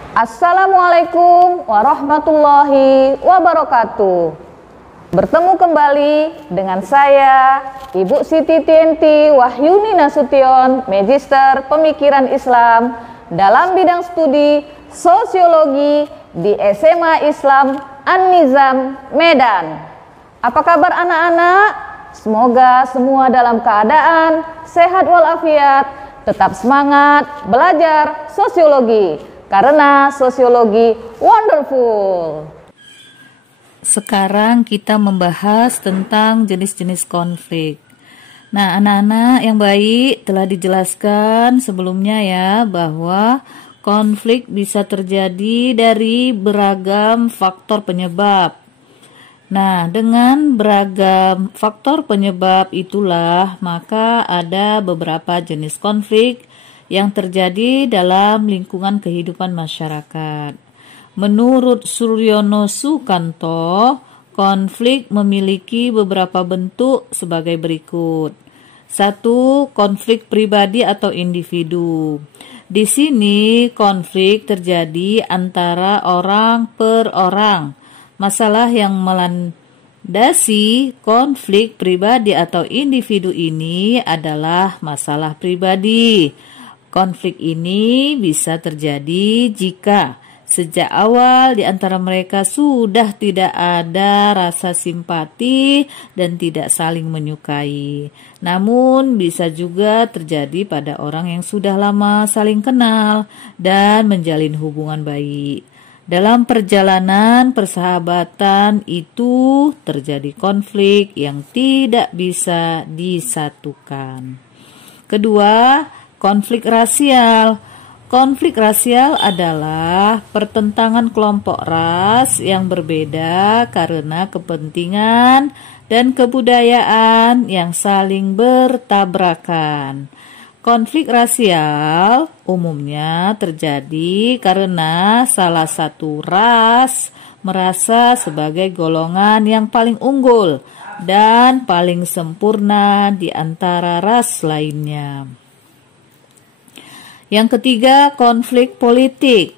Assalamualaikum warahmatullahi wabarakatuh. Bertemu kembali dengan saya, Ibu Siti Tienti Wahyuni Nasution, Magister Pemikiran Islam dalam bidang studi Sosiologi di SMA Islam An-Nizam, Medan. Apa kabar anak-anak? Semoga semua dalam keadaan sehat walafiat, tetap semangat belajar sosiologi, karena sosiologi wonderful. Sekarang kita membahas tentang jenis-jenis konflik. Nah, anak-anak yang baik, telah dijelaskan sebelumnya ya bahwa konflik bisa terjadi dari beragam faktor penyebab. Nah, dengan beragam faktor penyebab itulah maka ada beberapa jenis konflik yang terjadi dalam lingkungan kehidupan masyarakat. Menurut Suryono Sukanto, konflik memiliki beberapa bentuk sebagai berikut. 1. Konflik pribadi atau individu. Di sini konflik terjadi antara orang per orang. Masalah yang melandasi konflik pribadi atau individu ini adalah masalah pribadi. Konflik ini bisa terjadi jika sejak awal di antara mereka sudah tidak ada rasa simpati dan tidak saling menyukai. Namun bisa juga terjadi pada orang yang sudah lama saling kenal dan menjalin hubungan baik. Dalam perjalanan persahabatan itu terjadi konflik yang tidak bisa disatukan. Kedua, konflik rasial. Konflik rasial adalah pertentangan kelompok ras yang berbeda karena kepentingan dan kebudayaan yang saling bertabrakan. Konflik rasial umumnya terjadi karena salah satu ras merasa sebagai golongan yang paling unggul dan paling sempurna di antara ras lainnya. Yang ketiga, konflik politik.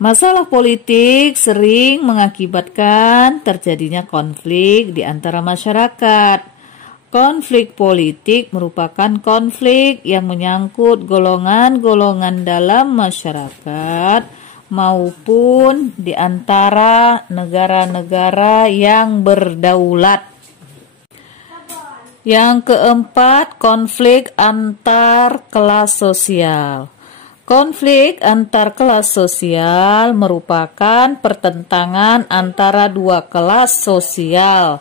Masalah politik sering mengakibatkan terjadinya konflik di antara masyarakat. Konflik politik merupakan konflik yang menyangkut golongan-golongan dalam masyarakat maupun di antara negara-negara yang berdaulat. Yang keempat, konflik antar kelas sosial. Konflik antar kelas sosial merupakan pertentangan antara dua kelas sosial.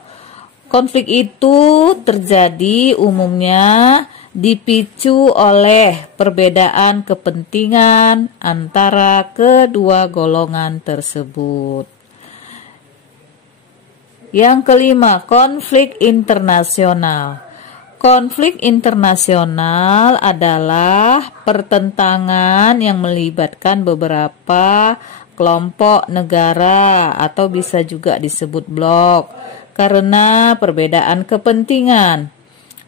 Konflik itu terjadi umumnya dipicu oleh perbedaan kepentingan antara kedua golongan tersebut. Yang kelima, konflik internasional. Konflik internasional adalah pertentangan yang melibatkan beberapa kelompok negara atau bisa juga disebut blok karena perbedaan kepentingan.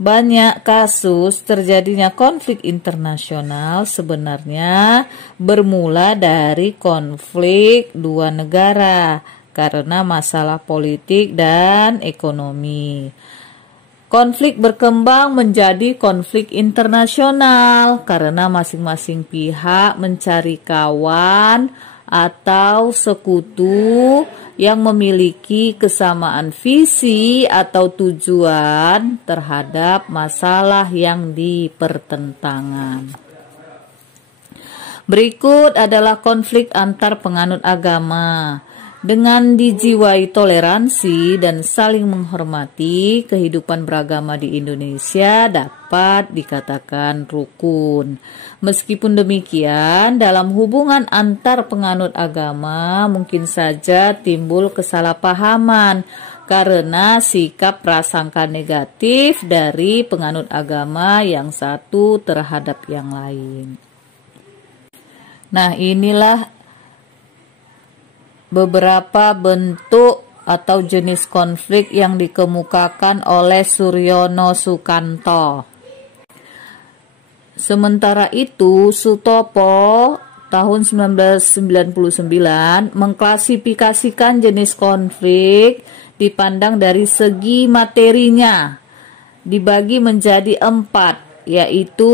Banyak kasus terjadinya konflik internasional sebenarnya bermula dari konflik dua negara karena masalah politik dan ekonomi. Konflik berkembang menjadi konflik internasional karena masing-masing pihak mencari kawan atau sekutu yang memiliki kesamaan visi atau tujuan terhadap masalah yang dipertentangkan. Berikut adalah konflik antar penganut agama. Dengan dijiwai toleransi dan saling menghormati, kehidupan beragama di Indonesia dapat dikatakan rukun. Meskipun demikian, dalam hubungan antar penganut agama mungkin saja timbul kesalahpahaman karena sikap prasangka negatif dari penganut agama yang satu terhadap yang lain. Nah, inilah beberapa bentuk atau jenis konflik yang dikemukakan oleh Suryono Sukanto. Sementara itu, Sutopo tahun 1999 mengklasifikasikan jenis konflik dipandang dari segi materinya, dibagi menjadi 4, yaitu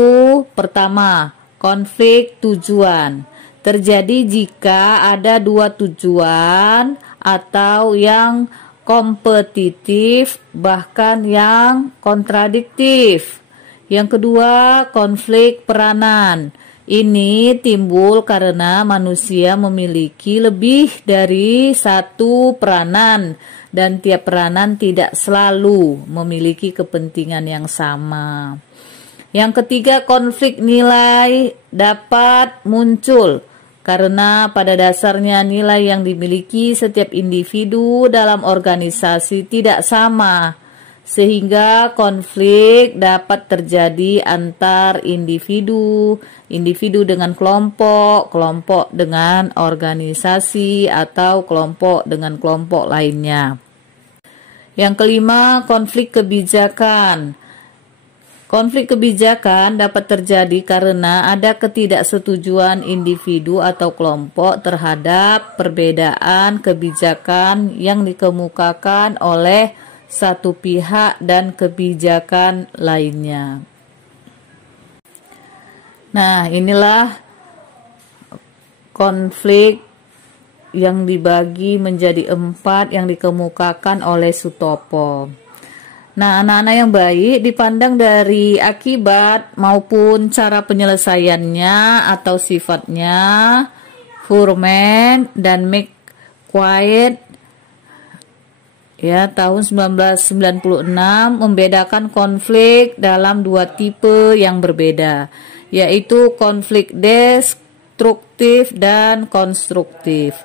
pertama, konflik tujuan. Terjadi jika ada 2 tujuan atau yang kompetitif bahkan yang kontradiktif. Yang kedua, konflik peranan. Ini timbul karena manusia memiliki lebih dari satu peranan dan tiap peranan tidak selalu memiliki kepentingan yang sama. Yang ketiga, konflik nilai dapat muncul karena pada dasarnya nilai yang dimiliki setiap individu dalam organisasi tidak sama, sehingga konflik dapat terjadi antar individu, individu dengan kelompok, kelompok dengan organisasi, atau kelompok dengan kelompok lainnya. Yang kelima, konflik kebijakan. Konflik kebijakan dapat terjadi karena ada ketidaksetujuan individu atau kelompok terhadap perbedaan kebijakan yang dikemukakan oleh satu pihak dan kebijakan lainnya. Nah, inilah konflik yang dibagi menjadi 4 yang dikemukakan oleh Sutopo. Nah, anak-anak yang baik dipandang dari akibat maupun cara penyelesaiannya atau sifatnya. Furman dan McQuaid tahun 1996 membedakan konflik dalam 2 tipe yang berbeda, yaitu konflik destruktif dan konstruktif.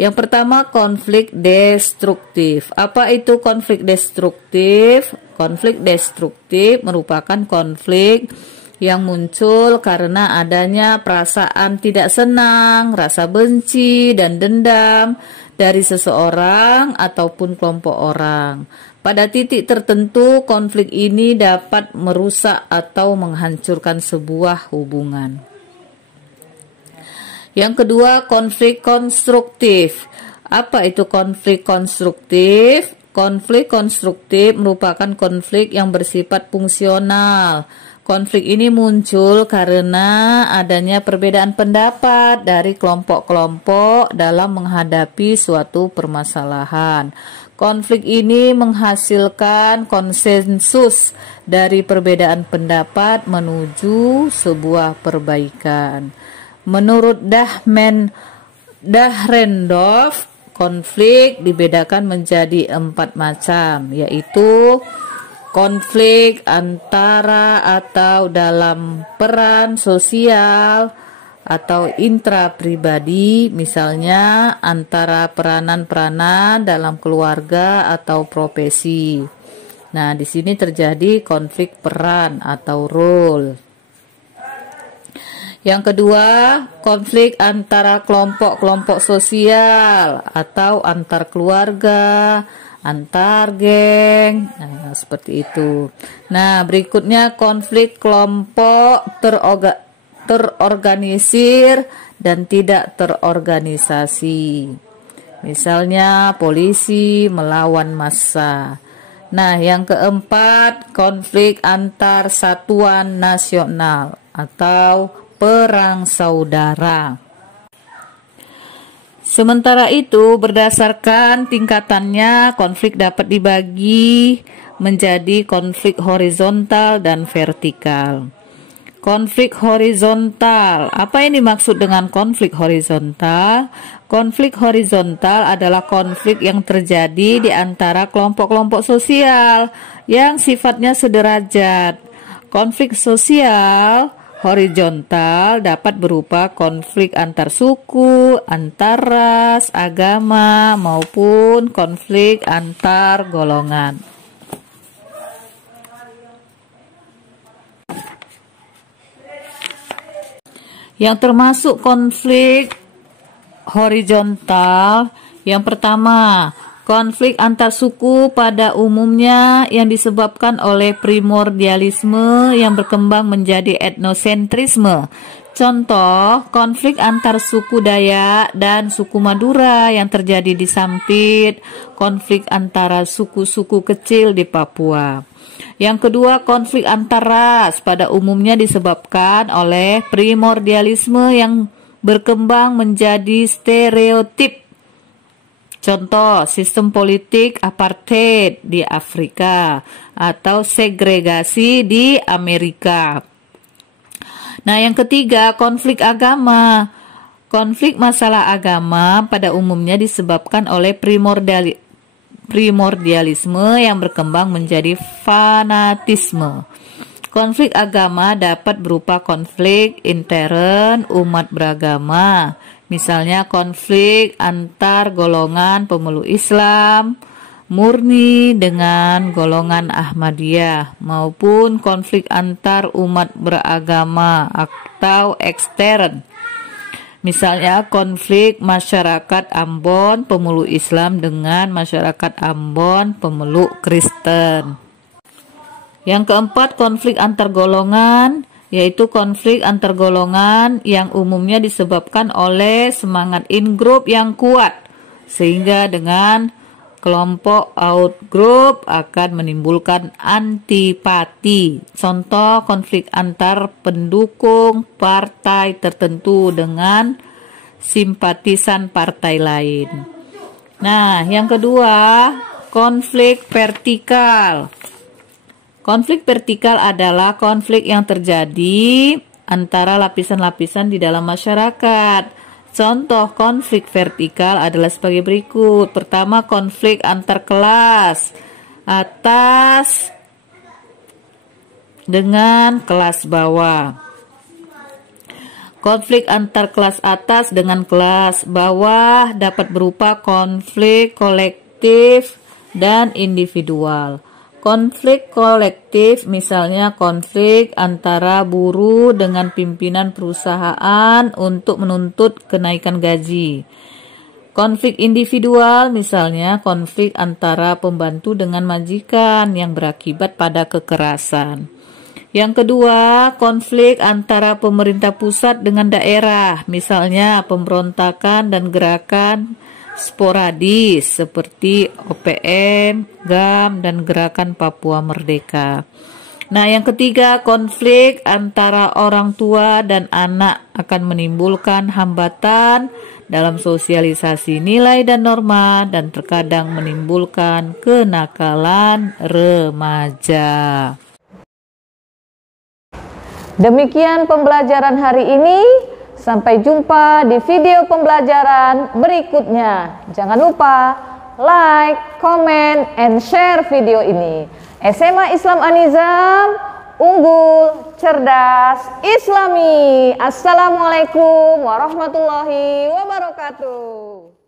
Yang pertama, konflik destruktif. Apa itu konflik destruktif? Konflik destruktif merupakan konflik yang muncul karena adanya perasaan tidak senang, rasa benci, dan dendam dari seseorang ataupun kelompok orang. Pada titik tertentu, konflik ini dapat merusak atau menghancurkan sebuah hubungan. Yang kedua, konflik konstruktif. Apa itu konflik konstruktif? Konflik konstruktif merupakan konflik yang bersifat fungsional. Konflik ini muncul karena adanya perbedaan pendapat dari kelompok-kelompok dalam menghadapi suatu permasalahan. Konflik ini menghasilkan konsensus dari perbedaan pendapat menuju sebuah perbaikan. Menurut Dahrendorf, konflik dibedakan menjadi 4 macam, yaitu konflik antara atau dalam peran sosial atau intrapribadi, misalnya antara peranan-peranan dalam keluarga atau profesi. Nah, di sini terjadi konflik peran atau role. Yang kedua, konflik antara kelompok-kelompok sosial atau antar keluarga, antar geng, nah, seperti itu. Nah, berikutnya konflik kelompok terorganisir dan tidak terorganisasi. Misalnya polisi melawan massa. Nah, yang keempat, konflik antar satuan nasional atau perang saudara. Sementara itu, berdasarkan tingkatannya, konflik dapat dibagi menjadi konflik horizontal dan vertikal. Konflik horizontal. Apa yang dimaksud dengan konflik horizontal? Konflik horizontal adalah konflik yang terjadi di antara kelompok-kelompok sosial yang sifatnya sederajat. Konflik sosial horizontal dapat berupa konflik antar suku, antar ras, agama, maupun konflik antar golongan. Yang termasuk konflik horizontal, yang pertama, konflik antar suku pada umumnya yang disebabkan oleh primordialisme yang berkembang menjadi etnosentrisme. Contoh, konflik antar suku Dayak dan suku Madura yang terjadi di Sampit, konflik antara suku-suku kecil di Papua. Yang kedua, konflik antar ras pada umumnya disebabkan oleh primordialisme yang berkembang menjadi stereotip. Contoh, sistem politik apartheid di Afrika atau segregasi di Amerika. Nah, yang ketiga, konflik agama. Konflik masalah agama pada umumnya disebabkan oleh primordialisme yang berkembang menjadi fanatisme. Konflik agama dapat berupa konflik intern umat beragama, misalnya konflik antar golongan pemeluk Islam murni dengan golongan Ahmadiyah, maupun konflik antar umat beragama atau ekstern, misalnya konflik masyarakat Ambon pemeluk Islam dengan masyarakat Ambon pemeluk Kristen. Yang keempat, konflik antar golongan, yaitu konflik antar golongan yang umumnya disebabkan oleh semangat in-group yang kuat, sehingga dengan kelompok out-group akan menimbulkan antipati. Contoh, konflik antar pendukung partai tertentu dengan simpatisan partai lain. Nah, yang kedua, konflik vertikal. Konflik vertikal adalah konflik yang terjadi antara lapisan-lapisan di dalam masyarakat. Contoh konflik vertikal adalah sebagai berikut. Pertama, konflik antar kelas atas dengan kelas bawah. Konflik antar kelas atas dengan kelas bawah dapat berupa konflik kolektif dan individual. Konflik kolektif misalnya konflik antara buruh dengan pimpinan perusahaan untuk menuntut kenaikan gaji. Konflik individual misalnya konflik antara pembantu dengan majikan yang berakibat pada kekerasan. Yang kedua, konflik antara pemerintah pusat dengan daerah, misalnya pemberontakan dan gerakan sporadis seperti OPM, GAM, dan Gerakan Papua Merdeka. Nah, yang ketiga, konflik antara orang tua dan anak akan menimbulkan hambatan dalam sosialisasi nilai dan norma dan terkadang menimbulkan kenakalan remaja. Demikian pembelajaran hari ini. Sampai jumpa di video pembelajaran berikutnya. Jangan lupa like, comment, and share video ini. SMA Islam An-Nizam, unggul, cerdas, Islami. Assalamualaikum warahmatullahi wabarakatuh.